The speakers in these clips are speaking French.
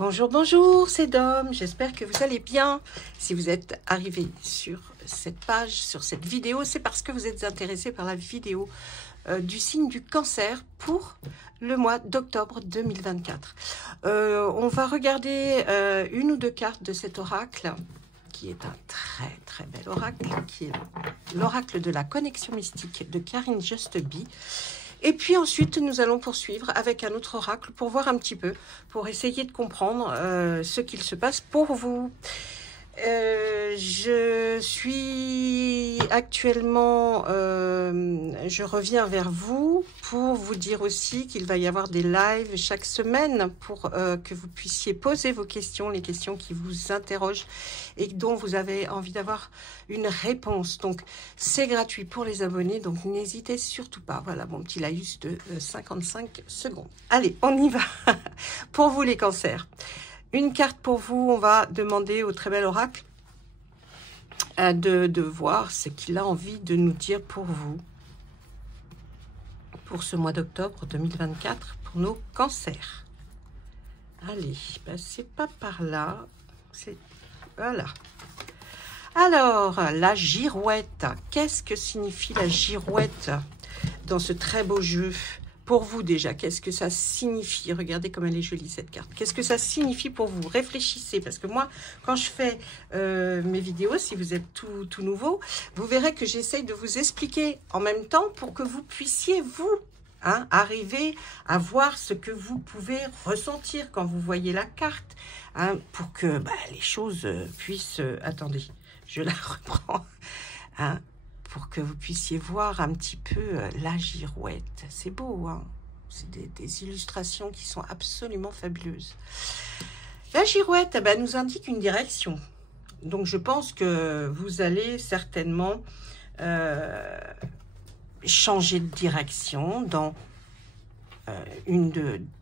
Bonjour, bonjour, c'est Dom, j'espère que vous allez bien. Si vous êtes arrivé sur cette page, sur cette vidéo, c'est parce que vous êtes intéressé par la vidéo du signe du cancer pour le mois d'octobre 2024. On va regarder une ou deux cartes de cet oracle, qui est un très très bel oracle, qui est l'oracle de la connexion mystique de Karine Justeby. Et puis ensuite, nous allons poursuivre avec un autre oracle pour voir un petit peu, pour essayer de comprendre ce qu'il se passe pour vous. Je suis actuellement, je reviens vers vous pour vous dire aussi qu'il va y avoir des lives chaque semaine pour que vous puissiez poser vos questions, les questions qui vous interrogent et dont vous avez envie d'avoir une réponse. Donc, c'est gratuit pour les abonnés, donc n'hésitez surtout pas. Voilà mon petit live de 55 secondes. Allez, on y va. Pour vous les cancers. Une carte pour vous, on va demander au très bel oracle de voir ce qu'il a envie de nous dire pour vous, pour ce mois d'octobre 2024, pour nos cancers. Allez, c'est pas par là, c'est... Voilà. Alors, la girouette. Qu'est-ce que signifie la girouette dans ce très beau jeu ? Pour vous déjà, qu'est-ce que ça signifie? Regardez comme elle est jolie cette carte. Qu'est-ce que ça signifie pour vous? Réfléchissez, parce que moi, quand je fais mes vidéos, si vous êtes tout nouveau, vous verrez que j'essaye de vous expliquer en même temps pour que vous puissiez, vous, arriver à voir ce que vous pouvez ressentir quand vous voyez la carte, pour que les choses puissent... attendez, je la reprends. Pour que vous puissiez voir un petit peu la girouette. C'est beau, hein? C'est des illustrations qui sont absolument fabuleuses. La girouette nous indique une direction. Donc, je pense que vous allez certainement changer de direction dans une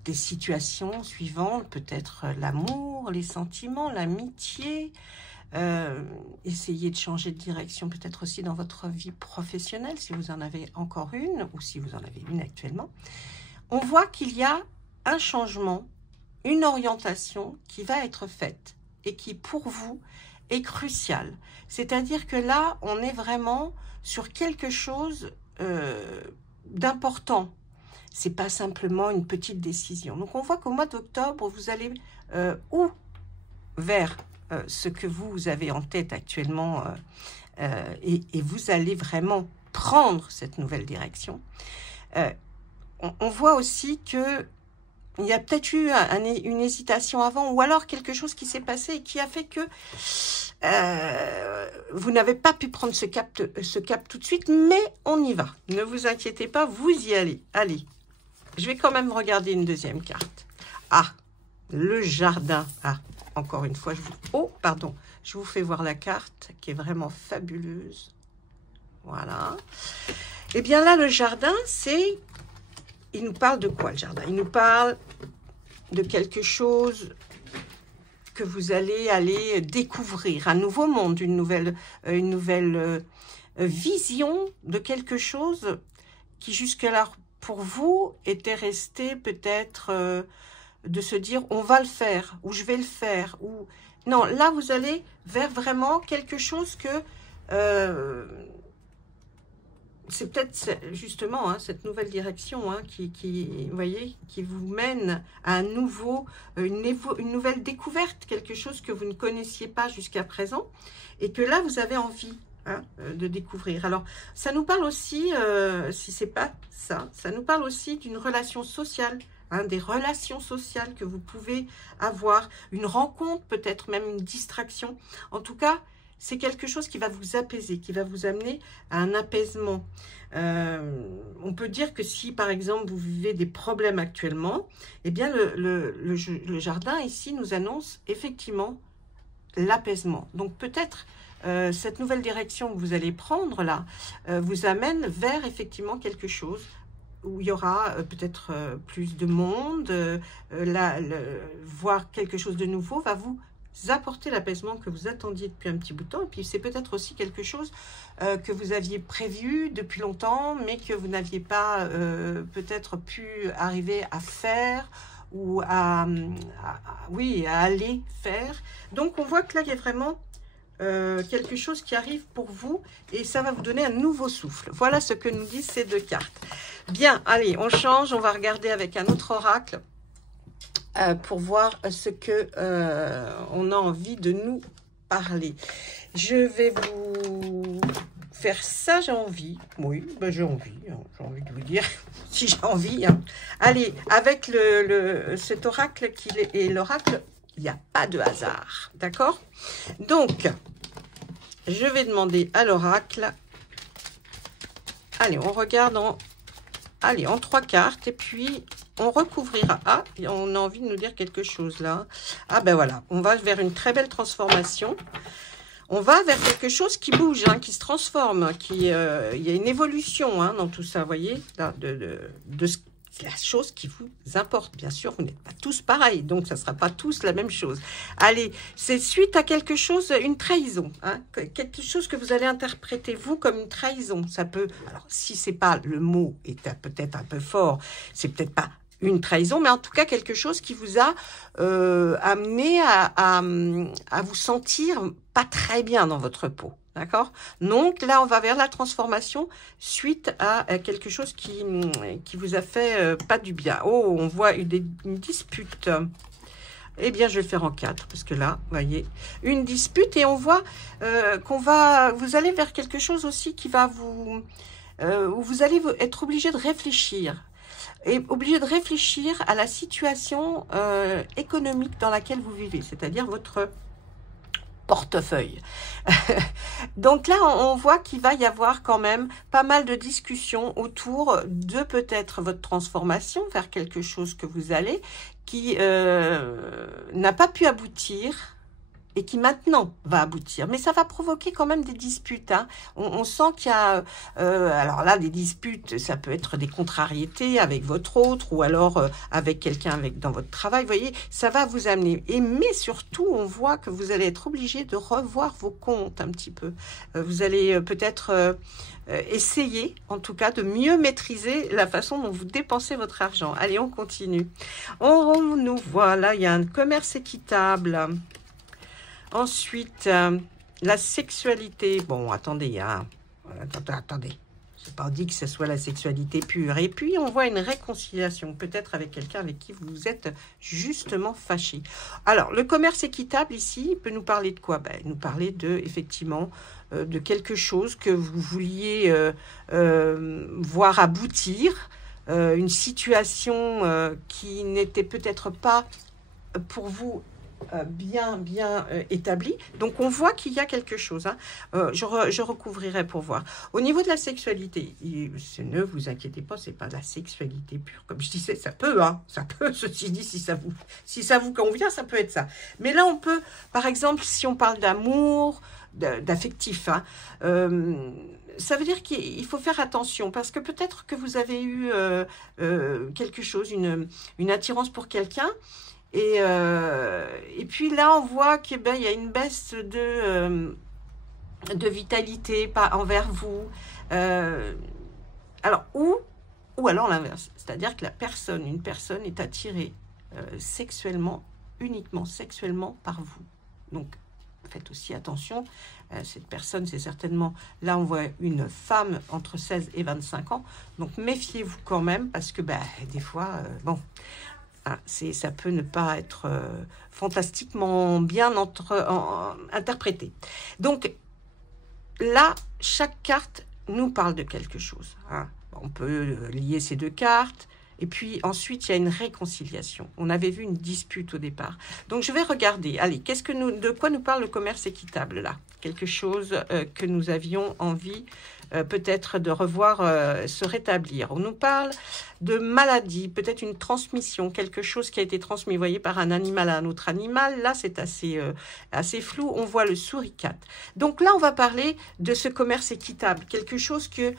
des situations suivantes. Peut-être l'amour, les sentiments, l'amitié. Essayez de changer de direction peut-être aussi dans votre vie professionnelle si vous en avez encore une ou si vous en avez une actuellement. On voit qu'il y a un changement, une orientation qui va être faite et qui pour vous est cruciale. C'est-à-dire que là, on est vraiment sur quelque chose d'important. C'est pas simplement une petite décision. Donc on voit qu'au mois d'octobre, vous allez vers ce que vous avez en tête actuellement et vous allez vraiment prendre cette nouvelle direction. On voit aussi que il y a peut-être eu une hésitation avant ou alors quelque chose qui s'est passé et qui a fait que vous n'avez pas pu prendre ce cap tout de suite, mais on y va. Ne vous inquiétez pas, vous y allez. Allez, je vais quand même regarder une deuxième carte. Ah, le jardin. Ah, encore une fois, je vous fais voir la carte qui est vraiment fabuleuse. Voilà. Et bien là, le jardin, il nous parle de quoi le jardin? Il nous parle de quelque chose que vous allez aller découvrir, un nouveau monde, une nouvelle vision de quelque chose qui jusque-là, pour vous, était resté peut-être... de se dire on va le faire ou je vais le faire ou non, là vous allez vers vraiment quelque chose que c'est peut-être justement cette nouvelle direction vous voyez, qui vous mène à un nouveau une nouvelle découverte, quelque chose que vous ne connaissiez pas jusqu'à présent et que là vous avez envie de découvrir. Alors ça nous parle aussi si c'est pas ça, ça nous parle aussi d'une relation sociale. Des relations sociales que vous pouvez avoir, une rencontre, peut-être même une distraction. En tout cas, c'est quelque chose qui va vous apaiser, qui va vous amener à un apaisement. On peut dire que si, par exemple, vous vivez des problèmes actuellement, eh bien, le jardin, ici, nous annonce effectivement l'apaisement. Donc, peut-être cette nouvelle direction que vous allez prendre, là, vous amène vers, effectivement, quelque chose où il y aura peut-être plus de monde, voir quelque chose de nouveau va vous apporter l'apaisement que vous attendiez depuis un petit bout de temps. Et puis c'est peut-être aussi quelque chose que vous aviez prévu depuis longtemps, mais que vous n'aviez pas peut-être pu arriver à faire ou oui, à aller faire. Donc, on voit que là, il y a vraiment quelque chose qui arrive pour vous et ça va vous donner un nouveau souffle. Voilà ce que nous disent ces deux cartes. Bien, allez, on change. On va regarder avec un autre oracle pour voir ce que on a envie de nous parler. Je vais vous faire ça, j'ai envie. Oui, ben j'ai envie de vous dire, si j'ai envie. Hein. Allez, avec cet oracle qui est l'oracle, il n'y a pas de hasard, d'accord? Donc, je vais demander à l'oracle. Allez, on regarde en 3 cartes et puis on recouvrira. Ah, on a envie de nous dire quelque chose là. Ah ben voilà, on va vers une très belle transformation. On va vers quelque chose qui bouge, hein, qui se transforme, il y a une évolution hein, dans tout ça, vous voyez, la chose qui vous importe. Bien sûr, vous n'êtes pas tous pareils, donc ça ne sera pas tous la même chose. Allez, c'est suite à quelque chose, une trahison, hein, quelque chose que vous allez interpréter, vous, comme une trahison. Ça peut, alors si c'est pas, le mot est peut-être un peu fort, c'est peut-être pas une trahison, mais en tout cas quelque chose qui vous a amené à vous sentir pas très bien dans votre peau. D'accord? Donc là, on va vers la transformation suite à quelque chose qui vous a fait pas du bien. Oh, on voit une dispute. Eh bien, je vais le faire en 4 parce que là, vous voyez, une dispute et on voit vous allez vers quelque chose aussi qui va où vous allez être obligé de réfléchir. Et obligé de réfléchir à la situation économique dans laquelle vous vivez, c'est-à-dire votre portefeuille. Donc là, on voit qu'il va y avoir quand même pas mal de discussions autour de peut-être votre transformation vers quelque chose que vous allez, qui n'a pas pu aboutir et qui maintenant va aboutir. Mais ça va provoquer quand même des disputes. Hein. On sent qu'il y a... alors là, des disputes, ça peut être des contrariétés avec votre autre ou alors avec quelqu'un dans votre travail. Vous voyez, ça va vous amener. Mais surtout, on voit que vous allez être obligé de revoir vos comptes un petit peu. Vous allez peut-être... essayer, en tout cas, de mieux maîtriser la façon dont vous dépensez votre argent. Allez, on continue. On nous voit là, il y a un commerce équitable. Ensuite, la sexualité. Bon, attendez, hein. Attendez. C'est pas dit que ce soit la sexualité pure. Et puis, on voit une réconciliation, peut-être avec quelqu'un avec qui vous êtes justement fâché. Alors, le commerce équitable, ici, il peut nous parler de quoi? Ben, nous parler effectivement, de quelque chose que vous vouliez voir aboutir, une situation qui n'était peut-être pas pour vous bien établi. Donc, on voit qu'il y a quelque chose. Hein. Je recouvrirai pour voir. Au niveau de la sexualité, ne vous inquiétez pas, c'est pas de la sexualité pure. Comme je disais, ça peut, hein, ça peut, ceci dit, si ça vous convient, ça peut être ça. Mais là, on peut, par exemple, si on parle d'amour, d'affectif, hein, ça veut dire qu'il faut faire attention parce que peut-être que vous avez eu quelque chose, une attirance pour quelqu'un. Et puis là, on voit qu'il y a une baisse de vitalité envers vous. Alors, ou alors l'inverse. C'est-à-dire que une personne est attirée sexuellement, uniquement sexuellement par vous. Donc, faites aussi attention. Cette personne, c'est certainement... Là, on voit une femme entre 16 et 25 ans. Donc, méfiez-vous quand même parce que des fois, bon... ça peut ne pas être fantastiquement bien interprété. Donc, là, chaque carte nous parle de quelque chose. Hein. On peut lier ces deux cartes. Et puis, ensuite, il y a une réconciliation. On avait vu une dispute au départ. Donc, je vais regarder. Allez, de quoi nous parle le commerce équitable, là? Quelque chose que nous avions envie peut-être de revoir se rétablir. On nous parle de maladie, peut-être une transmission, quelque chose qui a été transmis, vous voyez, par un animal à un autre animal. Là, c'est assez flou. On voit le souricate. Donc là, on va parler de ce commerce équitable, quelque chose que...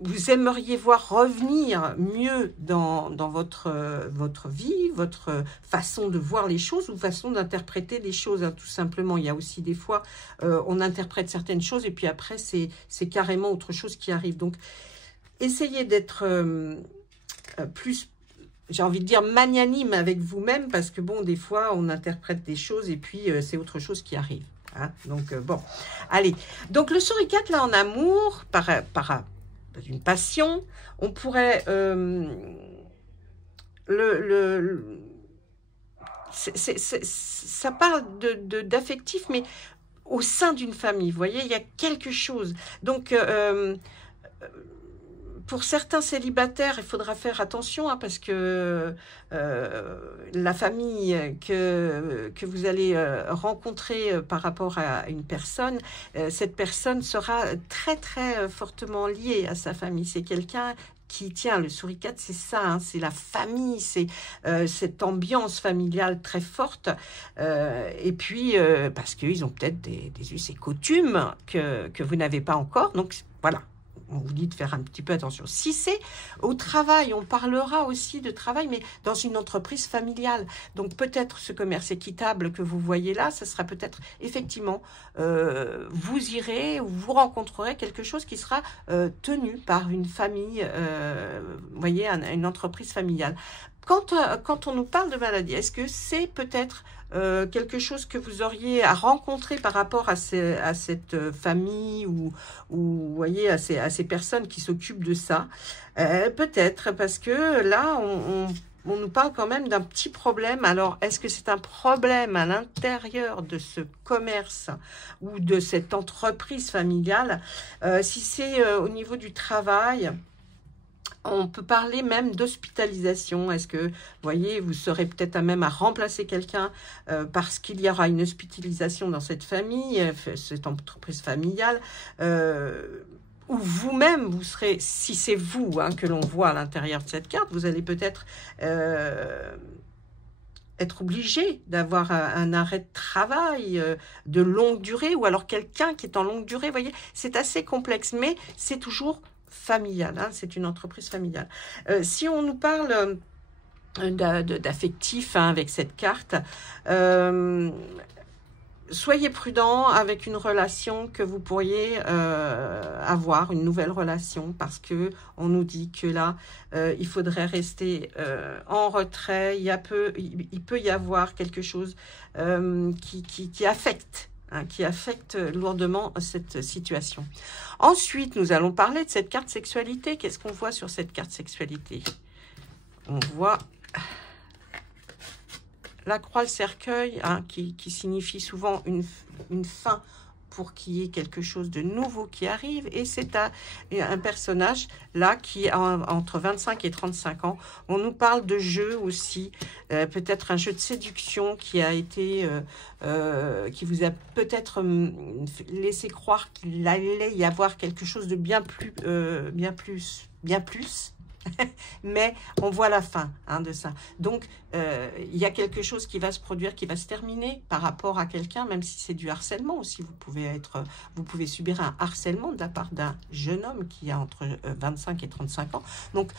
vous aimeriez voir revenir mieux dans votre vie, votre façon de voir les choses ou façon d'interpréter les choses, hein, tout simplement. Il y a aussi des fois, on interprète certaines choses et puis après, c'est carrément autre chose qui arrive. Donc, essayez d'être plus, j'ai envie de dire magnanime avec vous-même, parce que bon, des fois, on interprète des choses et puis c'est autre chose qui arrive. Hein. Donc, bon, allez. Donc, le suricate, là, en amour, par une passion, on pourrait... ça parle d'affectif, mais au sein d'une famille, vous voyez, il y a quelque chose. Donc, pour certains célibataires, il faudra faire attention, hein, parce que la famille que vous allez rencontrer par rapport à une personne, cette personne sera très, très fortement liée à sa famille. C'est quelqu'un qui tient le suricate, c'est ça, hein, c'est la famille, c'est cette ambiance familiale très forte. Et puis, parce qu'ils ont peut-être des us et coutumes que vous n'avez pas encore. Donc, voilà. On vous dit de faire un petit peu attention. Si c'est au travail, on parlera aussi de travail, mais dans une entreprise familiale. Donc peut-être ce commerce équitable que vous voyez là, ce sera peut-être effectivement, vous irez ou vous rencontrerez quelque chose qui sera tenu par une famille, vous voyez, une entreprise familiale. Quand on nous parle de maladie, est-ce que c'est peut-être quelque chose que vous auriez à rencontrer par rapport à cette famille ou vous voyez, à ces personnes qui s'occupent de ça? Peut-être, parce que là, on nous parle quand même d'un petit problème. Alors, est-ce que c'est un problème à l'intérieur de ce commerce ou de cette entreprise familiale? Si c'est au niveau du travail... On peut parler même d'hospitalisation. Est-ce que, vous voyez, vous serez peut-être à même à remplacer quelqu'un parce qu'il y aura une hospitalisation dans cette famille, cette entreprise familiale, ou vous-même, vous serez, si c'est vous hein, que l'on voit à l'intérieur de cette carte, vous allez peut-être être obligé d'avoir un arrêt de travail de longue durée, ou alors quelqu'un qui est en longue durée. Vous voyez, c'est assez complexe, mais c'est toujours familiale, hein, c'est une entreprise familiale. Si on nous parle d'affectif hein, avec cette carte, soyez prudent avec une relation que vous pourriez avoir, une nouvelle relation, parce que on nous dit que là, il faudrait rester en retrait. Il peut y avoir quelque chose qui affecte. Hein, qui affecte lourdement cette situation. Ensuite, nous allons parler de cette carte sexualité. Qu'est-ce qu'on voit sur cette carte sexualité? On voit la croix, le cercueil, hein, qui signifie souvent une fin pour qu'il y ait quelque chose de nouveau qui arrive. Et c'est un personnage là qui a entre 25 et 35 ans. On nous parle de jeu aussi, peut-être un jeu de séduction qui a été, qui vous a peut-être laissé croire qu'il allait y avoir quelque chose de bien plus. Mais on voit la fin hein, de ça. Donc, il y a quelque chose qui va se produire, qui va se terminer par rapport à quelqu'un, même si c'est du harcèlement aussi. Vous pouvez subir un harcèlement de la part d'un jeune homme qui a entre 25 et 35 ans. Donc,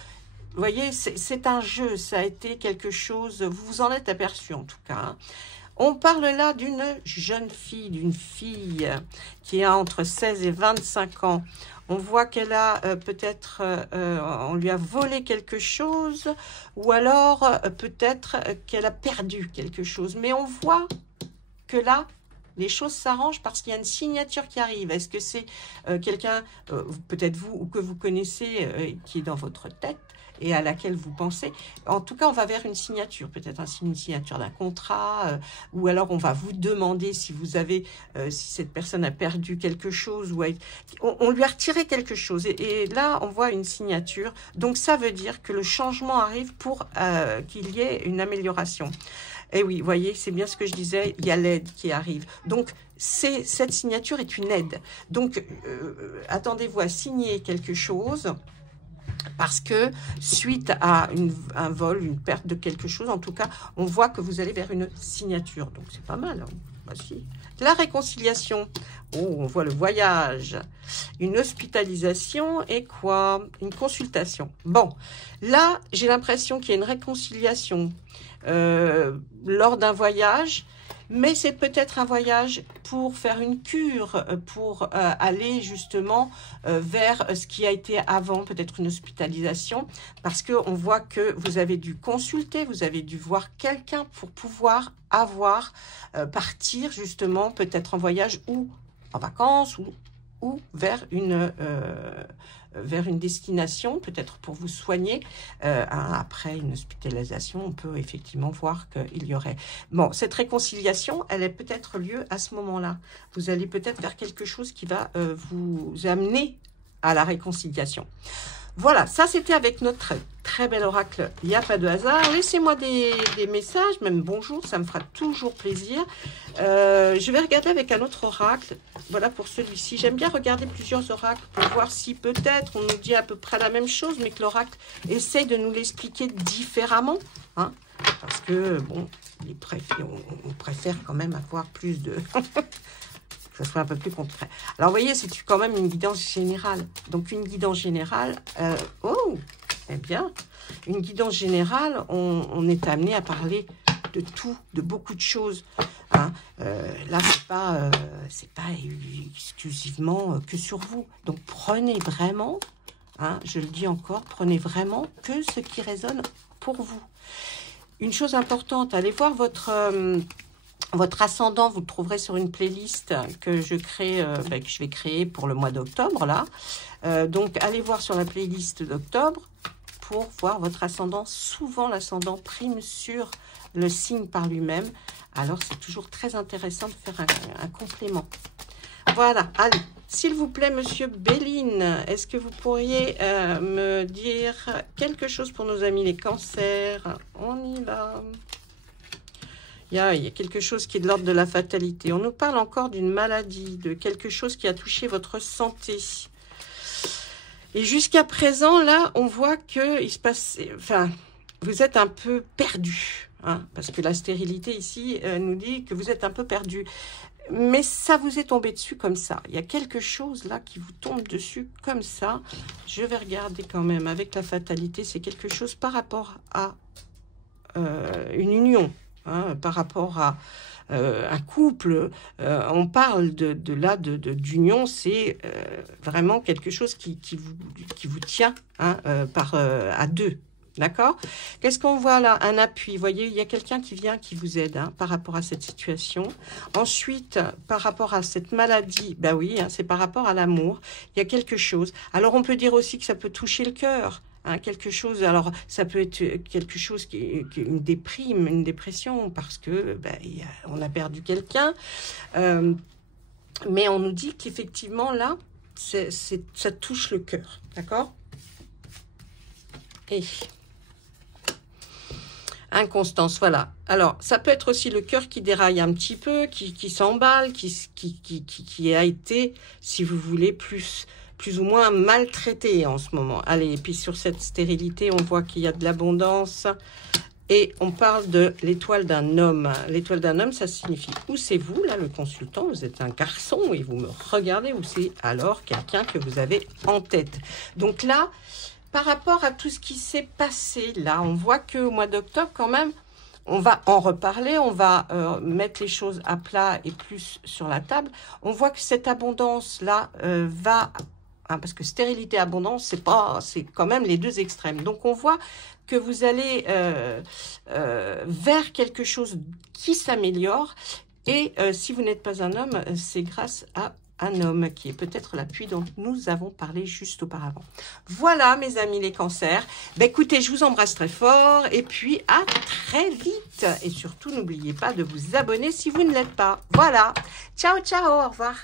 vous voyez, c'est un jeu, ça a été quelque chose, vous vous en êtes aperçu en tout cas. Hein. On parle là d'une jeune fille, d'une fille qui a entre 16 et 25 ans. On voit qu'elle a peut-être, on lui a volé quelque chose, ou alors peut-être qu'elle a perdu quelque chose. Mais on voit que là, les choses s'arrangent parce qu'il y a une signature qui arrive. Est-ce que c'est quelqu'un, peut-être vous, ou que vous connaissez, qui est dans votre tête et à laquelle vous pensez? En tout cas, on va vers une signature, peut-être une signature d'un contrat, ou alors on va vous demander si vous avez, si cette personne a perdu quelque chose, ou on lui a retiré quelque chose. Et là, on voit une signature. Donc, ça veut dire que le changement arrive pour qu'il y ait une amélioration. Et oui, vous voyez, c'est bien ce que je disais, il y a l'aide qui arrive. Donc, cette signature est une aide. Donc, attendez-vous à signer quelque chose, parce que suite à un vol, une perte de quelque chose, en tout cas, on voit que vous allez vers une signature. Donc, c'est pas mal. Hein. Bah, si. La réconciliation. Oh, on voit le voyage. Une hospitalisation et quoi? Une consultation. Bon, là, j'ai l'impression qu'il y a une réconciliation lors d'un voyage, mais c'est peut-être un voyage pour faire une cure, pour aller justement vers ce qui a été avant, peut-être une hospitalisation, parce qu'on voit que vous avez dû consulter, vous avez dû voir quelqu'un pour pouvoir partir justement, peut-être en voyage ou en vacances ou vers une destination, peut-être pour vous soigner. Après une hospitalisation, on peut effectivement voir qu'il y aurait... Bon, cette réconciliation, elle est peut-être lieu à ce moment-là. Vous allez peut-être faire quelque chose qui va vous amener à la réconciliation. Voilà, ça c'était avec notre très bel oracle. Il n'y a pas de hasard. Laissez-moi des messages, même bonjour, ça me fera toujours plaisir. Je vais regarder avec un autre oracle. Voilà pour celui-ci. J'aime bien regarder plusieurs oracles pour voir si peut-être on nous dit à peu près la même chose, mais que l'oracle essaye de nous l'expliquer différemment. Hein, parce que, bon, on préfère quand même avoir plus de... que ce soit un peu plus concret. Alors, vous voyez, c'est quand même une guidance générale. Donc, une guidance générale... oh, eh bien, une guidance générale, on est amené à parler de tout, de beaucoup de choses. Hein. Là, c'est pas exclusivement que sur vous. Donc, prenez vraiment, hein, je le dis encore, prenez vraiment que ce qui résonne pour vous. Une chose importante, allez voir votre ascendant, vous le trouverez sur une playlist que je vais créer pour le mois d'octobre, là. Donc, allez voir sur la playlist d'octobre pour voir votre ascendant. Souvent, l'ascendant prime sur le signe par lui-même. Alors, c'est toujours très intéressant de faire un complément. Voilà, allez. S'il vous plaît, Monsieur Béline, est-ce que vous pourriez me dire quelque chose pour nos amis les cancers? On y va. Il y a quelque chose qui est de l'ordre de la fatalité. On nous parle encore d'une maladie, de quelque chose qui a touché votre santé. Et jusqu'à présent, là, on voit que il se passe... Enfin, vous êtes un peu perdu. Hein, parce que la stérilité ici nous dit que vous êtes un peu perdu. Mais ça vous est tombé dessus comme ça. Il y a quelque chose là qui vous tombe dessus comme ça. Je vais regarder quand même avec la fatalité. C'est quelque chose par rapport à une union. Hein, par rapport à un couple, on parle d'union, c'est vraiment quelque chose qui vous tient hein, à deux. D'accord? Qu'est-ce qu'on voit là? Un appui. Vous voyez, il y a quelqu'un qui vient, qui vous aide hein, par rapport à cette situation. Ensuite, par rapport à cette maladie, ben oui, hein, c'est par rapport à l'amour. Il y a quelque chose. Alors, on peut dire aussi que ça peut toucher le cœur. Hein, quelque chose, alors ça peut être quelque chose qui est une déprime, une dépression, parce que on a perdu quelqu'un. Mais on nous dit qu'effectivement, là, ça touche le cœur. D'accord? Et... inconstance, voilà. Alors, ça peut être aussi le cœur qui déraille un petit peu, qui s'emballe, qui a été, si vous voulez, plus ou moins maltraité en ce moment. Allez, et puis sur cette stérilité, on voit qu'il y a de l'abondance. Et on parle de l'étoile d'un homme. L'étoile d'un homme, ça signifie où c'est vous, là, le consultant, vous êtes un garçon et vous me regardez, ou c'est alors quelqu'un que vous avez en tête. Donc là, par rapport à tout ce qui s'est passé, là, on voit qu'au mois d'octobre, quand même, on va en reparler, on va mettre les choses à plat et plus sur la table. On voit que cette abondance-là va... Hein, parce que stérilité et abondance, c'est quand même les deux extrêmes. Donc, on voit que vous allez vers quelque chose qui s'améliore. Et si vous n'êtes pas un homme, c'est grâce à un homme qui est peut-être l'appui dont nous avons parlé juste auparavant. Voilà, mes amis les cancers. Ben, écoutez, je vous embrasse très fort et puis à très vite. Et surtout, n'oubliez pas de vous abonner si vous ne l'êtes pas. Voilà. Ciao, ciao, au revoir.